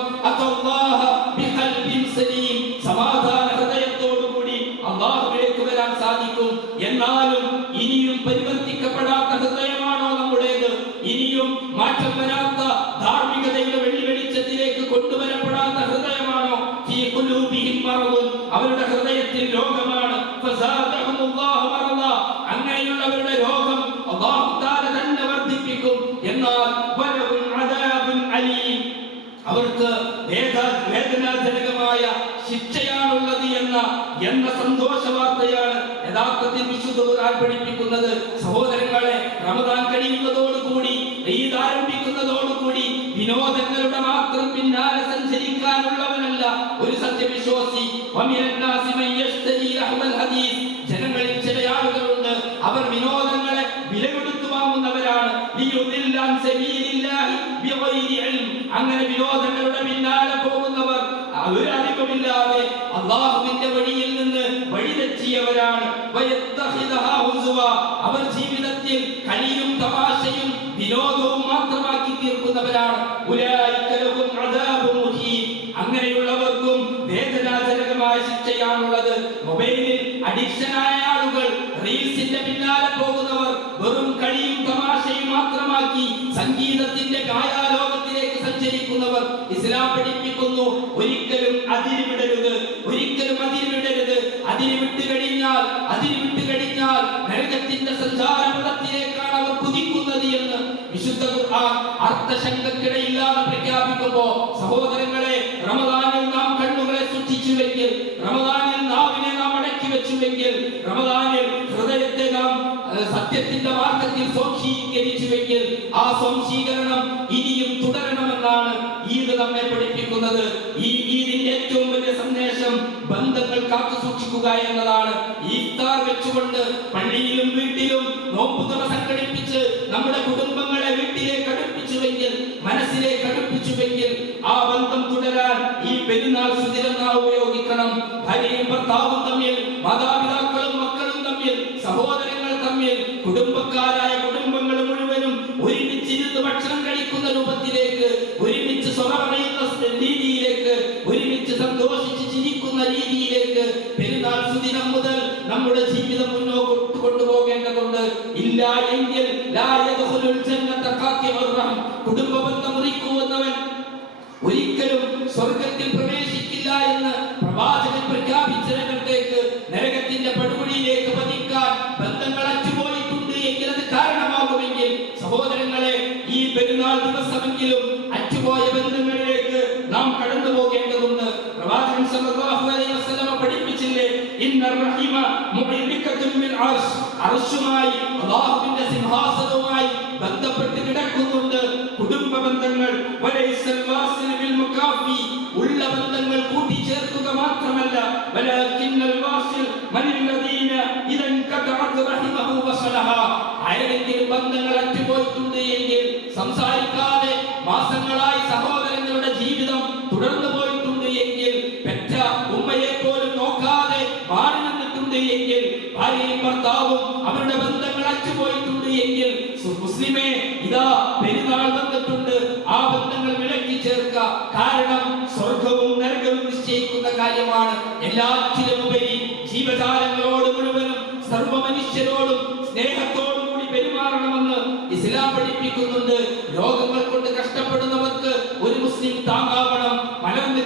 സമാധാന ഹൃദയത്തോടുകൂടി അല്ലാഹുവിലേക്ക് വരാൻ സാധിക്കും. എന്നാലും ഇനിയും പരിവർത്തിക്കപ്പെടാത്ത ഹൃദയമാണോ നമ്മുടേത്? ഇനിയും മാറ്റം വരാത്ത ധാർമ്മികതയുടെ വെള്ളിവെളിച്ചത്തിലേക്ക് കൊണ്ടുവരപ്പെടാത്ത ഹൃദയമാണോ? അവരുടെ ഹൃദയത്തിൽ രോഗമാണ്. അങ്ങനെയുള്ളവരുടെ രോഗം അല്ലാഹു തആല തന്നെ വർദ്ധിപ്പിക്കും. എന്നാൽ അവർക്ക് വേദനാജനകമായ ശിക്ഷയാണുള്ളത് എന്ന സന്തോഷ വാർത്തയാണ് യഥാർത്ഥത്തിൽ വിശുദ്ധ ഖുർആൻ പഠിപ്പിക്കുന്നത്. സഹോദരങ്ങളെ, റമദാൻ കഴിയുന്നതോടുകൂടി, ഈദ് ആരംഭിക്കുന്നതോടുകൂടി വിനോദങ്ങളുടെ മാത്രം പിന്നാലെ സഞ്ചരിക്കാനുള്ളവനല്ല ഒരു സത്യവിശ്വാസി. ജനങ്ങളിൽ ചില ആളുകളുണ്ട്, അവർ വിനോദങ്ങളെ വില കൊടുത്തു വാങ്ങുന്നവരാണ്. അങ്ങനെ വിനോദങ്ങളുടെ പിന്നാലെ പോകുന്നവർ അവരറിവില്ലാതെ അല്ലാഹുവിന്റെ വഴിയിൽ നിന്ന് വഴിതെറ്റിയവരാണ്. അവർ ജീവിതത്തിൽ കളിയും തമാശയും വിനോദവും മാത്രമാക്കി തീർക്കുന്നവരാണ്. അങ്ങനെയുള്ളവർക്കും വേദനാജനകമായ ശിക്ഷയാണുള്ളത്. മൊബൈലിൽ അഡിക്ഷനായ ആളുകൾ, റീൽസിന്റെ പിന്നാലെ പോകുന്നവർ, വെറും കളിയും തമാശയും മാത്രമാക്കി സംഗീതത്തിന്റെ കായാലോകത്തിലേക്ക് സഞ്ചരിക്കുന്നവർ, ഇസ്ലാം പഠിപ്പിക്കുന്നു ഒരിക്കലും അതിരുവിടരുത്, ഒരിക്കലും അതിരുവിടരുത്. അതിരുവിട്ട് കഴിഞ്ഞാൽ നരകത്തിന്റെ സഞ്ചാരപഥത്തിലേക്കാണ് അവർ കുതിക്കുന്നത് എന്ന് വിശുദ്ധ ഖുർആൻ അർത്ഥശങ്കക്കിടയില്ലാതെ പ്രഖ്യാപിക്കുമ്പോ, സഹോദരങ്ങളെ, റമദാനിൽ നാം കണ്ണുകളെ സൂക്ഷിച്ചുവെങ്കിൽ, റമദാനിൽ നാവിനെ നാം അടക്കി വെച്ചുവെങ്കിൽ, റമദാനിൽ ഹൃദയത്തെ നാം സത്യത്തിന്റെ മാർഗത്തിൽ സ്വാംശീകരിച്ചുവെങ്കിൽ, ആ സ്വാംശീകരണം ഇനിയും തുടരണമെന്നാണ് ഈദ് നമ്മെ പഠിപ്പിക്കുന്നത്. ഈ ഈദിന്റെ ഏറ്റവും വലിയ സന്ദേശം ബന്ധങ്ങൾ കാത്തു സൂക്ഷിക്കുക എന്നതാണ്. ഈഫ്താർ വെച്ചുകൊണ്ട് പള്ളിയിലും വീട്ടിലും നോമ്പുതുറ സംഘടിപ്പിച്ച് നമ്മുടെ കുടുംബങ്ങളെ വീട്ടിലേക്ക് അടുപ്പിച്ചുവെങ്കിൽ, മനസ്സിലേക്ക് അടുപ്പിച്ചുവെങ്കിൽ, ആ ബന്ധം തുടരാൻ ഈ പെരുന്നാൾ സുദിനം നാം ഉപയോഗിക്കണം. ഭാര്യയും ഭർത്താവും തമ്മിൽ, മാതാപിതാക്കളും മക്കളും തമ്മിൽ, സഹോദരങ്ങൾ തമ്മിൽ, കുടുംബക്കാരായ കുടുംബങ്ങൾ മുഴുവനും ഒരുമിച്ചിരുന്ന് ഭക്ഷണം കഴിക്കുന്ന രൂപത്തിലേക്ക്, ഒരുമിച്ച് സ്വറയുന്ന രീതിയിലേക്ക്, ഒരുമിച്ച് സന്തോഷിച്ച് ചിരിക്കുന്ന രീതിയിലേക്ക് പെരുന്നാൾ സുദിനം മുതൽ നമ്മുടെ ജീവിതം മുന്നോട്ട് കൊണ്ടുപോകേണ്ടതുണ്ട്. ഇല്ല എങ്കിൽ കുടുംബ ബന്ധം മുറിക്കുന്നവൻ ഒരിക്കലും സ്വർഗത്തിൽ പ്രവേശിക്കില്ല എന്ന് പ്രവാചകൻ പ്രഖ്യാപിച്ച രംഗത്തേക്ക്, നരകത്തിന്റെ പടുകുഴിയിലേക്ക് പതിക്കാൻ ബന്ധങ്ങൾ അറ്റുപോയിട്ടുണ്ട് എങ്കിൽ അത് കാരണമാകുമെങ്കിൽ, സഹോദരങ്ങളെ, ഈ പെരുന്നാൾ ദിവസമെങ്കിലും അറ്റുപോയ ബന്ധങ്ങളിലേക്ക് നാം കടന്നു പോകേണ്ടതുണ്ട്. പ്രവാചകൻ സല്ലല്ലാഹു അലൈഹി വസല്ലം ഇന്നർ റഹിമ മുഅല്ലികത്തുൻ ബിൽ അർശ്, അർശുമായി അല്ലാഹുവിന്റെ സിംഹാസനവുമായി ബന്ധപ്പെട്ട് കിടക്കുന്നുണ്ട് കുടുംബ ബന്ധങ്ങൾ. വലൈസൽ വാസിൽ ബിൽ മുകാഫി, ഉള്ള ബന്ധങ്ങൾ കൂട്ടിച്ചേർക്കുക മാത്രമല്ല, വലാകിന്നൽ വാസിൽ മനില്ലദീന ഇദൻ ഖതഅത് റഹിമഹു വസലഹ, ആരെങ്കിലും ബന്ധങ്ങൾ അറ്റുപോയിട്ടുണ്ട് എങ്കിൽ സംസാരിക്കാതെ മാസങ്ങളായി സഹോദരങ്ങളുടെ ജീവിതം തുടർന്നു പോയിട്ടുണ്ട് എങ്കിൽ, പെറ്റ ഉമ്മയെ പോലും നോക്കാതെ മാറി നിന്നിട്ടുണ്ട് എങ്കിൽ, ഭാര്യയും ഭർത്താവും അവരുടെ ബന്ധങ്ങൾ അറ്റുപോയിട്ടുണ്ട് എങ്കിൽ, മുസ്ലിമേ ഇതാ പെരുന്നാൾ വന്നിട്ടുണ്ട്, ആ ബന്ധങ്ങൾ വിളക്കി ചേർക്ക. കാരണം സ്വർഗവും നരകവും നിശ്ചയിക്കുന്ന കാര്യമാണ്. എല്ലാറ്റിലും ഉപരി ജീവജാലങ്ങളോട് മുഴുവനും സർവ്വ മനുഷ്യരോടും സ്നേഹത്തോടും കൂടി പെരുമാറണമെന്ന് ഇസ്ലാം പഠിപ്പിക്കുന്നുണ്ട്. രോഗങ്ങൾ കൊണ്ട് കഷ്ടപ്പെടുന്നവർക്ക് ഒരു മുസ്ലിം താങ്ങാവണം. മലർന്ന്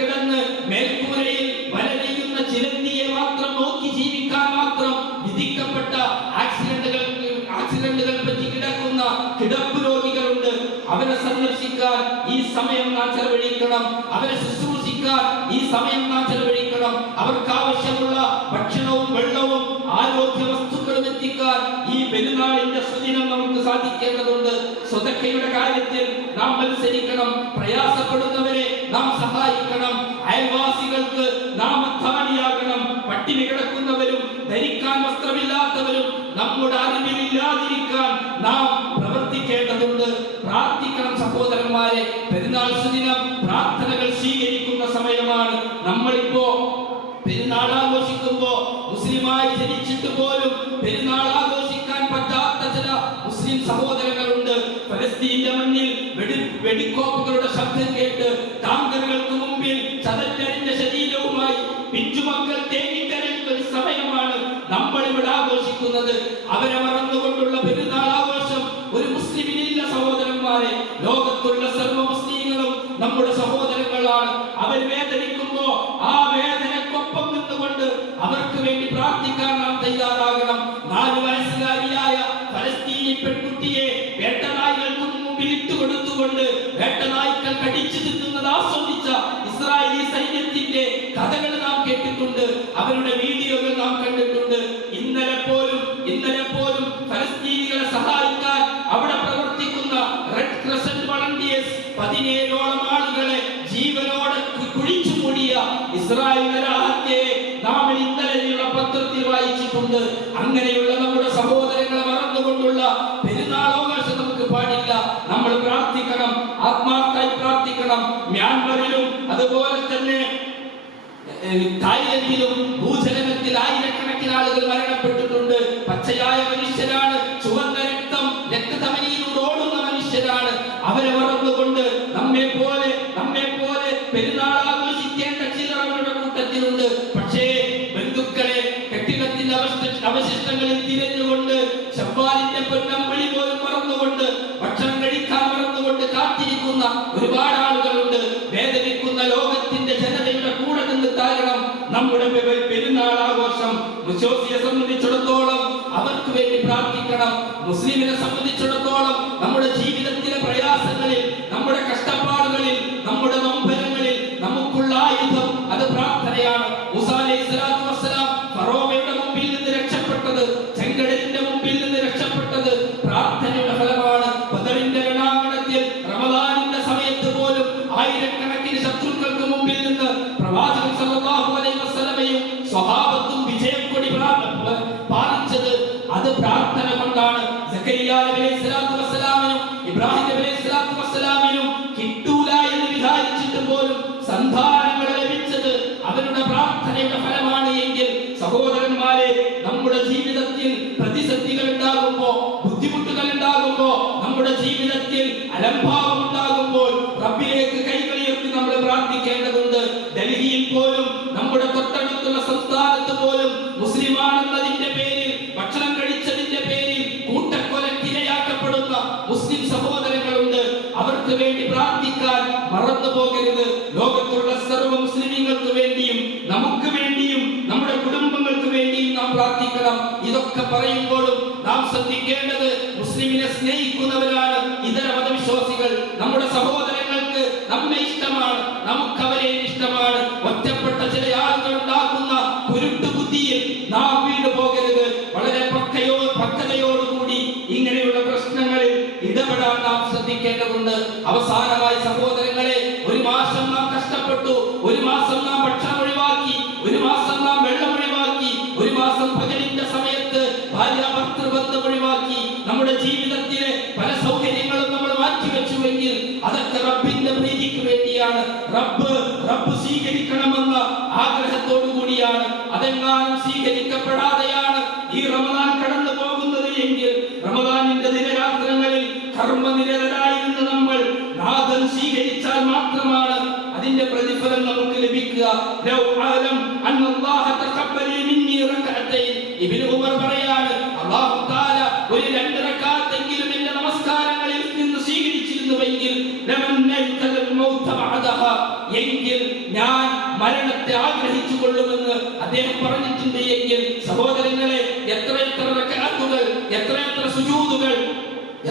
കിടന്ന് മേൽക്കൂരയിൽ വലയുന്ന ചിരന്തിയെ മാത്രം നോക്കി ജീവിക്കാൻ മാത്രം വിധിക്കപ്പെട്ട ആക്സിഡന്റുകൾ പറ്റി കിടക്കുന്ന കിടപ്പ് രോഗികളുണ്ട്. അവരെ സന്ദർശിക്കാൻ ഈ സമയം നാം ചെലവഴിക്കണം. അവരെ ശുശ്രൂഷിക്കാൻ ഈ സമയം നാം ചെലവഴിക്കണം. അവർക്ക് ആവശ്യമുള്ള ഭക്ഷണവും വെള്ളവും ആരോഗ്യ വസ്തുക്കളും എത്തിക്കാൻ ഈ പെരുന്നാളിന്റെ സുദിനം നമുക്ക് സാധിക്കേണ്ടതുണ്ട്. സ്വതക്കയുടെ കാര്യത്തിൽ നാം മത്സരിക്കണം. പ്രയാസപ്പെടുന്നവരെ നാം സഹായിക്കണം. അയൽവാസികൾക്ക് നാം അത്താണിയാകണം. പട്ടിണി കിടക്കുന്നവരും ധരിക്കാൻ വസ്ത്രമില്ലാത്തവരും നമ്മുടെ അറിവിലില്ലാതിരിക്കാൻ നാം പ്രവർത്തിക്കേണ്ടതുണ്ട്. പ്രാർത്ഥിക്കണം സഹോദരന്മാരെ. പെരുന്നാൾ സുദിനം പ്രാർത്ഥനകൾ സ്വീകരിക്കുന്ന സമയമാണ്. നമ്മളിപ്പോ പെരുന്നാൾ ആഘോഷിക്കുമ്പോ മുസ്ലിമായി ജനിച്ചിട്ട് പോലും പെരുന്നാൾ ആഘോഷിക്കാൻ പറ്റാത്ത ചില മുസ്ലിം സഹോദരങ്ങളുണ്ട്. ഫലസ്തീന്റെ മണ്ണിൽ വെടിക്കോപ്പുകളുടെ ശബ്ദം കേട്ട് ടാങ്കറുകൾക്ക് മുമ്പിൽ ചതഞ്ഞരിഞ്ഞ ശരീരവുമായി പിഞ്ചുമക്കൾ തേങ്ങിക്കരയുന്ന ഒരു സമയമാണ് നമ്മൾ ഇവിടെ ആഘോഷിക്കുന്നത്. അവരെ മറന്നുകൊണ്ടുള്ള പെരുന്നാൾ ആഘോഷം ഒരു മുസ്ലിമിനില്ല സഹോദരന്മാരെ. ലോകത്തുള്ള സർവ്വ മുസ്ലിങ്ങളും നമ്മുടെ സഹോദരങ്ങളാണ്. അവർ വേദനിക്കുമ്പോ ആ വേദനക്കൊപ്പം നിന്നുകൊണ്ട് അവർക്ക് വേണ്ടി പ്രാർത്ഥിക്കാൻ നാം തയ്യാറാകണം. 4 വയസ്സുകാരിയായ ഫലസ്തീനി പെൺകുട്ടിയെ വേട്ടനായ്ക്കൾക്ക് മുമ്പിൽ ഇട്ടുകൊടുത്തുകൊണ്ട് വേട്ടനായ്ക്കൾ കടിച്ചു തിന്നുന്നത് ആസ്വദിച്ച ഇസ്രായേലി സൈന്യത്തിന്റെ കഥകൾ നാം കേട്ടിട്ടുണ്ട്. അവരുടെ വീഡിയോകൾ നാം കണ്ടിട്ടുണ്ട്. ഇന്നലെ പോലും ഫലസ്തീനികളെ സഹായിക്കാൻ അവിടെ പ്രവർത്തിക്കുന്ന റെഡ് ക്രസന്റ് വളണ്ടിയേഴ്സ് 17ഓളം ആളുകളെ ജീവനോടെ കുഴിച്ചു മൂടിയ ഇസ്രായേൽ നരഹത്യയെ നാം ഇന്നലെയുള്ള പത്രത്തിൽ വായിച്ചിട്ടുണ്ട്. അങ്ങനെയുള്ള നമ്മുടെ സഹോദരങ്ങളെ മറന്നുകൊണ്ടുള്ള പെരുന്നാളാഘോഷം നമുക്ക് പാടില്ല. നമ്മൾ പ്രാർത്ഥിക്കണം, ആത്മാർത്ഥമായി പ്രാർത്ഥിക്കണം. മ്യാൻമറിലും അതുപോലെ തന്നെ തായ്ലൻഡിലും ഭൂചലനത്തിൽ ആയിരക്കണക്കിന് ആളുകൾ മരണപ്പെട്ടിട്ടുണ്ട്. പച്ചയായ മനുഷ്യരാണ്, ചുവന്ന രക്തധമനിയിലൂടെ ഓടുന്ന മനുഷ്യരാണ്. അവരെ മറന്നുകൊണ്ട് നമ്മെ പോലെ പെരുന്നാൾ ആഘോഷിക്കേണ്ട ചിലർ അവരുടെ കൂട്ടത്തിലുണ്ട്. പക്ഷേ ബന്ധുക്കളെ കെട്ടിടത്തിന്റെ അവശിഷ്ടങ്ങളിൽ തിരഞ്ഞുകൊണ്ട് ശവ്വാലിന്റെ പൊന്നമ്പളി പോലും മറന്നുകൊണ്ട് ഭക്ഷണം കഴിക്കാൻ മറന്നുകൊണ്ട് കാത്തിരിക്കുന്ന ഒരുപാട് ആളുകളുണ്ട്. വേദനിക്കുന്ന ലോകത്തിന്റെ ജനതയുടെ കൂടെ നിന്ന് താരണം നമ്മുടെ പെരുന്നാൾ ആഘോഷം. വിശ്വാസിയെ സംബന്ധിച്ചിടത്തോളം അവർക്ക് വേണ്ടി പ്രാർത്ഥിക്കണം. മുസ്ലിമിനെ സംബന്ധിച്ചിടത്തോളം നമ്മുടെ ജീവിതത്തിലെ പ്രയാസങ്ങളിൽ, നമ്മുടെ കഷ്ടപ്പാടുകളിൽ, നമ്മുടെ നൊമ്പരങ്ങളിൽ നമുക്കുള്ള ആയുധം അത് പ്രാർത്ഥനയാണ്. മൂസാ അലൈഹിസ്സലാത്തു വസ്സലാം ഫറോവയുടെ മുമ്പിൽ നിന്ന് രക്ഷപ്പെട്ടത്, ചെങ്കടലിന്റെ മുമ്പിൽ നിന്ന് രക്ഷപ്പെട്ടത് പ്രാർത്ഥനയുടെ ഫലമാണ്. ബദറിന്റെ രണാങ്കണത്തിൽ റമദാനിന്റെ സമയത്ത് പോലും ആയിരക്കണക്കിന് ശത്രുക്കൾക്ക് മുമ്പിൽ നിന്ന് പ്രവാചകൻ സല്ലല്ലാഹു അലൈഹി വസല്ലമയും സ്വഹാബത്തും വിജയം കൊടി പാലിച്ചത് അത് പ്രാർത്ഥന കൊണ്ടാണ്. സക്കരിയ നബി അലൈഹിസ്സലാത്തു വസ്സലാമിനും ഇബ്രാഹിം നബി അലൈഹിസ്സലാത്തു വസ്സലാമിനും കിട്ടൂല എന്ന് വിചാരിച്ചിട്ട് പോലും സന്താനങ്ങളെ ലഭിച്ചത് അവരുടെ പ്രാർത്ഥനയുടെ ഫലമാണ് എങ്കിൽ സഹോദരന്മാരെ, നമ്മുടെ ജീവിതത്തിൽ പ്രതിസന്ധികൾ ഉണ്ടാകുമ്പോ, ബുദ്ധിമുട്ടുകൾ ഉണ്ടാകുമ്പോ, നമ്മുടെ ജീവിതത്തിൽ അലംഭാവം ഉണ്ടാകുമ്പോൾ റബ്ബിലേക്ക് കൈകൾ ഉയർത്തി നമ്മൾ പ്രാർത്ഥിക്കേണ്ടതുണ്ട്. ഡൽഹിയിൽ പോലും നമ്മുടെ തൊട്ടടുത്തുള്ള സംസ്ഥാനത്ത് പോലും മുസ്ലിമാണെന്നതിന്റെ പേരിൽ, ഭക്ഷണം കഴിച്ചതിന്റെ പേരിൽ കൂട്ടക്കൊലക്കിരയാക്കപ്പെടുന്ന മുസ്ലിം സഹോദരങ്ങളുണ്ട്. അവർക്ക് വേണ്ടി പ്രാർത്ഥിക്കാൻ മറന്നു പോകരുത്. ലോകത്തുള്ള സർവ്വ മുസ്ലിമീങ്ങൾക്ക് വേണ്ടിയും നമുക്ക് വേണ്ടിയും നമ്മുടെ കുടുംബങ്ങൾക്ക് വേണ്ടിയും നാം പ്രാർത്ഥിക്കണം. ഇതൊക്കെ പറയുമ്പോഴും നാം ശ്രദ്ധിക്കേണ്ടത് മുസ്ലിമിനെ സ്നേഹിക്കുന്നവരാണ് ഇതര മതവിശ്വാസികൾ. നമ്മുടെ സഹോദരങ്ങൾക്ക് നമ്മെ ഇഷ്ടമാണ്, നമുക്ക് അവരെ ഇഷ്ടമാണ്. ഒറ്റപ്പെട്ട ചില ആളുകൾ ഉണ്ടാക്കുന്ന സ്വീകരിക്കണമെന്ന ആഗ്രഹത്തോടു കൂടിയാണ്. അതെങ്ങാനും സ്വീകരിക്കപ്പെടാതെയാണ് ഈ റമദാൻ കടന്നു പോകുന്നത് എങ്കിൽ റമദാനിന്റെ ദിനരാത്രങ്ങളിൽ കർമ്മനിരതരായിരുന്ന നമ്മൾ നാഥൻ സ്വീകരിച്ചാൽ മാത്രമാണ് അതിന്റെ പ്രതിഫലം നമുക്ക് ലഭിക്കുക. ലൗ അലം അന്നല്ലാഹ തഖബ്ബലി മിന്നി റകഅതൈൻ. ഇബ്നു ഉമർ പറയാണ്, അല്ലാഹു തആല ഒരു 2 റകഅത്തെങ്കിലും എന്റെ നമസ്കാരങ്ങളിൽ നിന്ന് സ്വീകരിച്ചിരുന്നുവെങ്കിൽ ലമന്നൈതൽ മൗത ബഅദഹ, എങ്കിൽ ഞാൻ മരണത്തെ ആഗ്രഹിച്ചു കൊള്ളുമെന്ന് അദ്ദേഹം പറഞ്ഞിട്ടുണ്ട്. എങ്കിൽ സഹോദരങ്ങളെ, എത്രയെത്ര റകഅത്തുകൾ, എത്രയെത്ര സുജൂദുകൾ,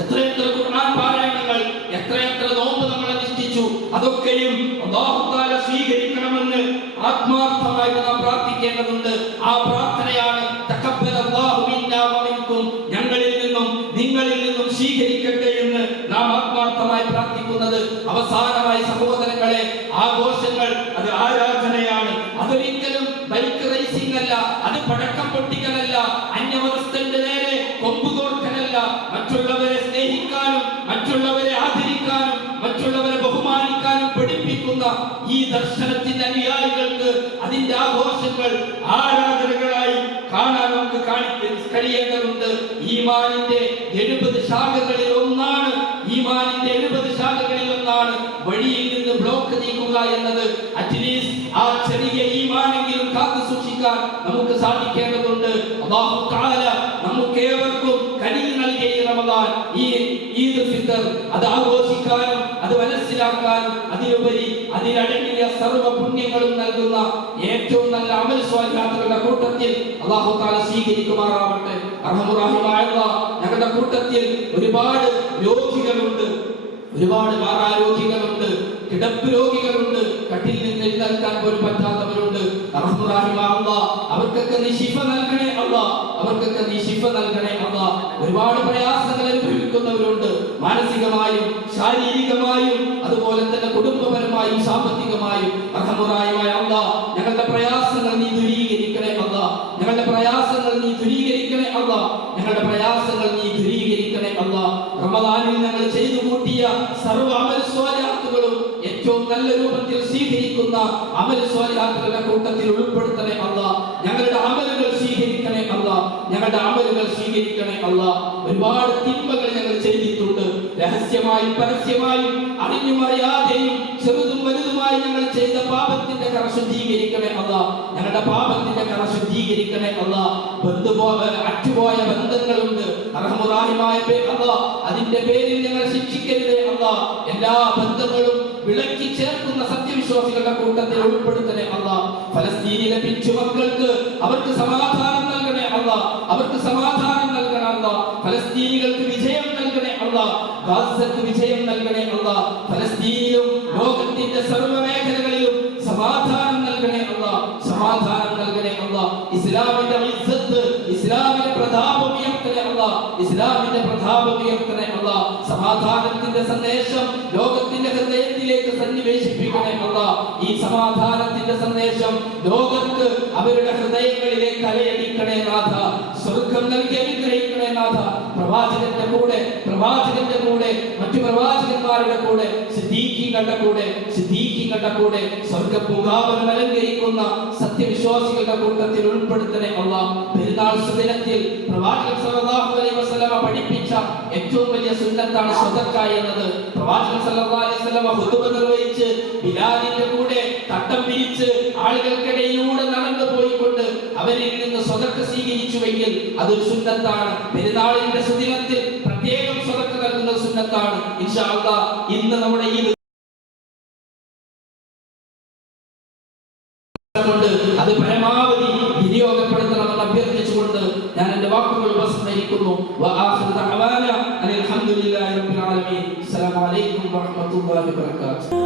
എത്രയെത്ര ഖുർആൻ പാരായണങ്ങൾ, എത്രയെത്ര നോമ്പ് നമ്മൾ അനുഷ്ഠിച്ചു, അതൊക്കെയും അല്ലാഹു തആല സ്വീകരിക്കണമെന്ന് ആത്മാർത്ഥമായി നാം പ്രാർത്ഥിക്കേണ്ടതുണ്ട്. ആ പ്രാർത്ഥനയാണ് തഖബ്ബലല്ലാഹു മിന്നാ വ മിൻകും, ഞങ്ങളിൽ നിന്നും നിങ്ങളിൽ നിന്നും സ്വീകരിക്കട്ടെ എന്ന് നാം ആത്മാർത്ഥമായി പ്രാർത്ഥിക്കുന്നത്. അവസാനമായി സഹോദരങ്ങളെ, ആഘോഷങ്ങൾ അത് ആരാധനയാണ്. അതൊരിക്കലും ബൈക്ക് റേസിംഗ് അല്ല, അത് പടക്കം പൊട്ടിക്കലല്ല, അന്യമതസ്ഥന്റെ നേരെ കൊമ്പ് കോർക്കലല്ല. മറ്റുള്ളവരെ സ്നേഹിക്കാനും മറ്റുള്ളവരെ ആദരിക്കാനും മറ്റുള്ളവരെ ബഹുമാനിക്കാനും പഠിപ്പിക്കുന്ന ഈ ദർശനത്തിന്റെ അനുയായികൾക്ക് അതിന്റെ ആഘോഷങ്ങൾ ആരാധനകളായി കാണാൻ നമുക്ക് കഴിയേണ്ടതുണ്ട്. ഈമാനിന്റെ 70 ശാഖകളിൽ ഒന്നാണ്, ഈമാനിന്റെ 70 ശാഖകളിൽ ഒന്നാണ് വഴിയിൽ നിന്ന് ബ്ലോക്ക് നീക്കുക എന്നത്. അറ്റ്ലീസ്റ്റ് ആ ചെറിയ ഈമാനെങ്കിലും കാത്തു സൂക്ഷിക്കാൻ നമുക്ക് സാധിക്കേണ്ടതുണ്ട്. അല്ലാഹു തആല നമുക്കേവർക്കും കനിവ് നൽകിയ ഈ റമദാൻ, ഈ ഈദ് ഫിത്ർ, അത് ആഘോഷിക്കാനും അത് മനസ്സിലാക്കാനും അതിലുപരി അതിലടങ്ങിയ സർവ്വ പുണ്യങ്ങളും നൽകുന്ന ഏറ്റവും നല്ല അമൽ സ്വാലിഹാത്തുകളുടെ കൂട്ടത്തിൽ അല്ലാഹു തആല സ്വീകരിക്കുമാറാവട്ടെ. അർഹമുറാഹിമായ അല്ലാഹ്, ഞങ്ങളുടെ കൂട്ടത്തിൽ ഒരുപാട് രോഗികളുണ്ട്, ഒരുപാട് മാറാരോഗികളുണ്ട്, കിടപ്പ് രോഗികളുണ്ട്, കട്ടിൽ നിന്ന് എഴുന്നേൽക്കാൻ പോലും പറ്റാത്തവരുണ്ട്. റഹ്മാനായ അല്ലാഹ്, അവർക്കൊക്കെ നീ ശിഫ നൽകണേ അല്ലാഹ്, അവർക്കൊക്കെ നീ ശിഫ നൽകണേ അല്ലാഹ്. ഒരുപാട് പ്രയാസങ്ങൾ അനുഭവിക്കുന്നവരുണ്ട്, മാനസികമായും ശാരീരികമായും അതുപോലെ തന്നെ കുടുംബപരമായും സാമ്പത്തികമായും. റഹ്മാനായ അല്ലാഹ്, ഞങ്ങളുടെ പ്രയാസങ്ങൾ നീ ദൂരീകരിക്കണേ അല്ലാഹ്, ഞങ്ങളുടെ പ്രയാസങ്ങൾ നീ ദൂരീകരിക്കണേ അല്ലാഹ്, ഞങ്ങളുടെ പ്രയാസങ്ങൾ നീ ദൂരീകരിക്കണേ അല്ലാഹ്. റമദാനിൽ ഞങ്ങൾ ചെയ്തു കൂട്ടിയ സർവ്വ അമൽ സ്വാലിഹാത്തുകളും ഏറ്റവും നല്ല രൂപത്തിൽ സ്വീകരിക്കുന്ന അമൽ സ്വാലിഹാത്തുകളുടെ കൂട്ടത്തിൽ ഉൾപ്പെടുത്തണേ അല്ലാഹ്. ഞങ്ങളുടെ അമലുകൾ സ്വീകരിക്കണേ അല്ലാഹ്, ഞങ്ങളുടെ അമലുകൾ സ്വീകരിക്കണേ അല്ലാഹ്. ഒരുപാട് തിന്മകൾ ഞങ്ങൾ ചെയ്തിട്ടുണ്ട്, രഹസ്യമായും പരസ്യമായും അറിഞ്ഞും അറിയാതെയും ചെറുതും വലുതുമായി ഞങ്ങൾ ചെയ്ത പാപത്തിന്റെ കറ ശുദ്ധീകരിക്കണേ അല്ലാഹ്, ഞങ്ങളുടെ പാപത്തിന്റെ കറ ശുദ്ധീകരിക്കണേ അല്ലാഹ്. അറ്റുപോയ ബന്ധങ്ങളുണ്ട്, റഹ്മാനായ അല്ലാഹ്, അതിന്റെ പേരിൽ ഞങ്ങൾ ശിക്ഷിക്കരുതേ അല്ലാഹ്. എല്ലാ ബന്ധങ്ങളും വിളക്കി ചേർക്കുന്ന സത്യവിശ്വാസികളുടെ കൂട്ടത്തിൽ ഉൾപ്പെടുത്തണേ അല്ലാഹ്. ഫലസ്തീനിലെ പിഞ്ചുമക്കൾക്ക് അവർക്ക് സമാധാനം നൽകണേ അല്ലാഹ്, അവർക്ക് സമാധാനം നൽകണേ അല്ലാഹ്. ഫലസ്തീനികൾക്ക് വിജയം നൽകണേ അല്ലാഹ്, ഗാസക്ക് വിജയം നൽകണേ അല്ലാഹ്. ഫലസ്തീനിലും ലോകത്തിന്റെ സർവ്വ മേഖലകളിലും സമാധാനം നൽകണേ അല്ലാഹ്, സമാധാനം നൽകണേ അല്ലാഹ്. ഇസ്ലാമിന്റെ ഇസ്സത്ത്, ഇസ്ലാമിന്റെ പ്രതാപം ഉയർത്തണേ അല്ലാഹ്, ഇസ്ലാമിന്റെ പ്രതാപം ഉയർത്തണേ അല്ലാഹ്. സമാധാനത്തിന്റെ സന്ദേശം ലോകത്തിന്റെ ഹൃദയത്തിലേക്ക് സന്നിവേശിപ്പിക്കണേ അല്ലാഹ്. ഈ സമാധാനത്തിന്റെ സന്ദേശം ലോകർക്ക് അവരുടെ ഹൃദയങ്ങളിലേക്ക് അലയടിക്കണേ നാഥ. സ്വർഗ്ഗം നൽകി അനുഗ്രഹിക്കണേ നാഥ. പ്രവാചകന്റെ കൂടെ മറ്റു പ്രവാചകന്മാരുടെ കൂടെ സിദ്ദീഖീങ്ങളുടെ കൂടെ സ്വർഗ്ഗപൂങ്കാവനം അലങ്കരിക്കുന്ന സത്യവിശ്വാസികളുടെ കൂട്ടത്തിൽ ഉൾപ്പെടുത്തണേ അല്ലാഹ്. പെരുന്നാൾ സുദിനത്തിൽ പ്രവാചകൻ സല്ലല്ലാഹു അലൈഹി വസല്ലമ പഠിപ്പിച്ച ഏറ്റവും വലിയ സുന്നത്താണ് സ്വതക്ക എന്നത്. പ്രവാചകൻ സല്ലല്ലാഹു അലൈഹി വസല്ലമ ഖുതുബ നിർവഹിച്ച് ബിലാലിന്റെ കൂടെ തട്ടം പിരിച്ച് ആളുകൾക്കിടയിലൂടെ നടന്നു പോയിക്കൊണ്ട് അവരിൽ നിന്ന് സ്വതക്ക സ്വീകരിച്ചുവെങ്കിൽ അതൊരു സുന്നത്താണ്. പെരുന്നാളിന്റെ സുദിനത്തിൽ പ്രത്യേകം സ്വതക്ക നൽകുന്ന സുന്നത്താണ്. ഇൻഷാ അല്ലാഹ് ഇന്ന് നമ്മുടെ ഈ അത് പരമാവധി വിനിയോഗപ്പെടുത്തണമെന്ന് അഭ്യർത്ഥിച്ചുകൊണ്ട് ഞാൻ എന്റെ വാക്കുകൾ ഉപസംഹരിക്കുന്നു. അൽഹംദുലില്ലാഹി റബ്ബിൽ ആലമീൻ. അസ്സലാമു അലൈക്കും വറഹ്മത്തുള്ളാഹി വബറകാതുഹു.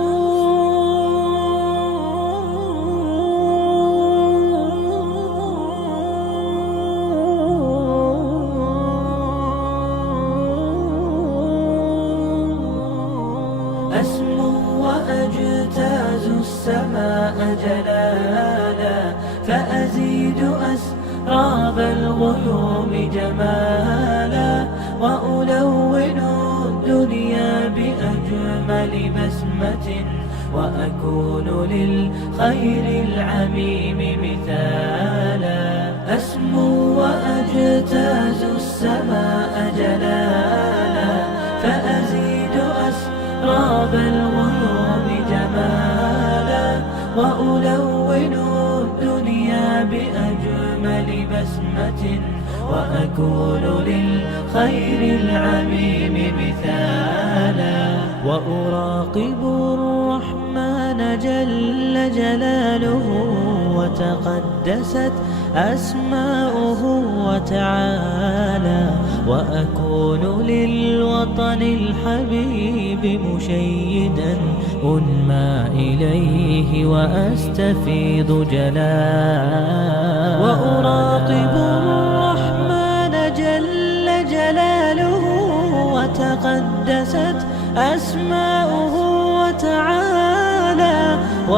أسمو وأجتاز السماء جلالا، فأزيد أسراب الغيوم جمالا، وألون الدنيا بأجمل بسمة وأكون للخير العميم مثالا أسمو وأجتاز السماء جلالا فأزيد أسراب الغيوم جمالا وألون الدنيا بأجمل بسمة وأكون للخير العميم مثالا وأراقب الرحمن جل جلاله وتقدست أسماؤه وتعالى وأكون للوطن الحبيب مشيدا أنمى إليه وأستفيض جلالا وأراقب الرحمن جل جلاله وتقدست أسماؤه